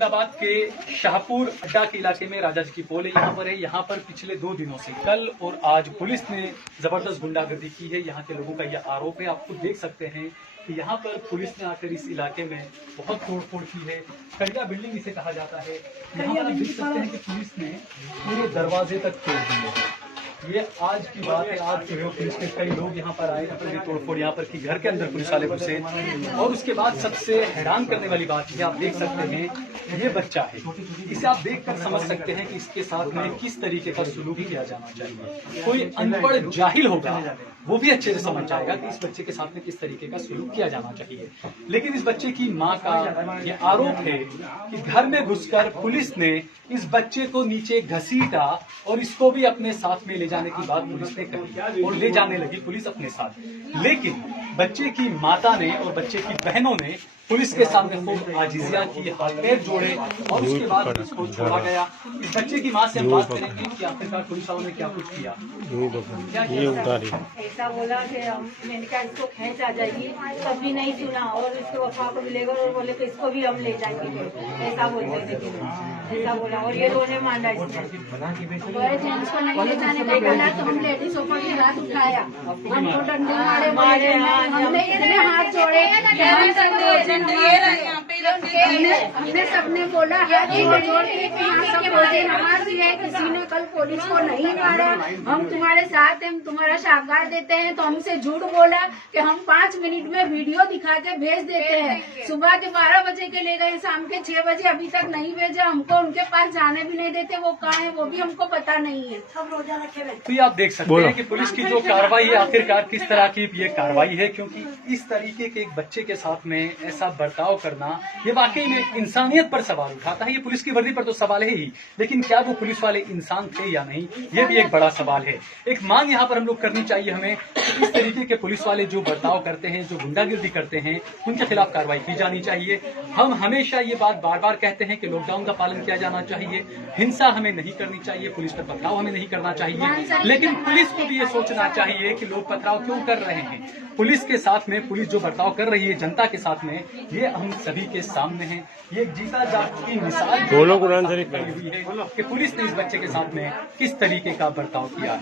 अहमदाबाद के शाहपुर अड्डा के इलाके में राजा जी की पोल है। यहाँ पर पिछले 2 दिनों से कल और आज पुलिस ने जबरदस्त गुंडागर्दी की है। यहाँ के लोगों का यह आरोप है। आप खुद देख सकते हैं कि यहाँ पर पुलिस ने आकर इस इलाके में बहुत तोड़फोड़ की है। कड़िया बिल्डिंग इसे कहा जाता है। यहाँ पर आप देख सकते हैं कि पुलिस ने पूरे दरवाजे तक तोड़ दिए हैं। ये आज की बात है। आज जो है पुलिस के कई लोग यहाँ पर आए, अपनी तोड़फोड़ यहाँ पर की, घर के अंदर पुलिस वाले घुसे। और उसके बाद सबसे हैरान करने वाली बात ये आप देख सकते हैं, ये बच्चा है। इसे आप देखकर समझ सकते हैं कि इसके साथ में किस तरीके का सलूक किया जाना चाहिए। कोई अनपढ़ जाहिल होगा वो भी अच्छे से समझ जाएगा कि इस बच्चे के साथ में किस तरीके का सलूक किया जाना चाहिए। लेकिन इस बच्चे की माँ का ये आरोप है कि घर में घुसकर पुलिस ने इस बच्चे को नीचे घसीटा और इसको भी अपने साथ में ले जाने की बात पुलिस ने कही और ले जाने लगी पुलिस अपने साथ। लेकिन बच्चे की माता ने और बच्चे की बहनों ने पुलिस के सामने खूब आजिजिया की, हाथ पैर जोड़े और उसके बाद उसको छोड़ा गया। इस बच्चे की माँ से हम बात करेंगे कि आखिरकार पुलिस वालों ने क्या कुछ किया। ऐसा बोला कि मैंने कहा इसको खेच आ जाएगी, तब भी नहीं सुना और इसके वफा को मिलेगा और बोले कि इसको भी हम ले जाएंगे। ऐसा बोलते थे, ऐसा बोला और ये रोने मांडा इसने। जेंट्स को नहीं ले जाने का बोला तो हम लेडीजों को भी हाथ उठाया, हमको डंडे मारे, हमने इतने हाथ जोड़े, हमने सबने बोला हाथ जोड़ के सब बोले नमाज है। किसी ने कल पुलिस को नहीं मारा, हम तुम्हारे साथ हैं, हम तुम्हारा शागार देते हैं। तो हमसे झूठ बोला कि हम 5 मिनट में वीडियो दिखा के भेज देते हैं। सुबह के 12 बजे के ले गए, शाम के 6 बजे अभी तक नहीं भेजा। हमको उनके पास जाने भी नहीं देते, वो कहाँ है वो भी हमको पता नहीं है। सब रोजा रखे रहते। तो ये आप देख सकते हैं कि पुलिस की जो कार्रवाई है आखिरकार किस तरह की ये कार्रवाई है, क्योंकि इस तरीके के एक बच्चे के साथ में ऐसा बर्ताव करना ये वाकई में इंसानियत पर सवाल उठाता है। ये पुलिस की वर्दी पर तो सवाल है ही, लेकिन क्या वो पुलिस वाले इंसान थे या नहीं, ये भी एक बड़ा सवाल है। एक मांग यहाँ पर हम लोग करनी चाहिए हमें, इस तरीके के पुलिस वाले जो बर्ताव करते हैं, जो गुंडागिर्दी करते हैं, उनके खिलाफ कार्रवाई की जानी चाहिए। हम हमेशा ये बात बार बार कहते हैं कि लॉकडाउन का पालन किया जाना चाहिए, हिंसा हमें नहीं करनी चाहिए, पुलिस पर पथराव हमें नहीं करना चाहिए। लेकिन पुलिस को भी ये सोचना चाहिए कि लोग पथराव क्यों कर रहे हैं। पुलिस के साथ में पुलिस जो बर्ताव कर रही है जनता के साथ में, ये हम सभी के सामने है। ये जीता जागती मिसाल हुई है कि पुलिस ने इस बच्चे के साथ में किस तरीके का बर्ताव किया है।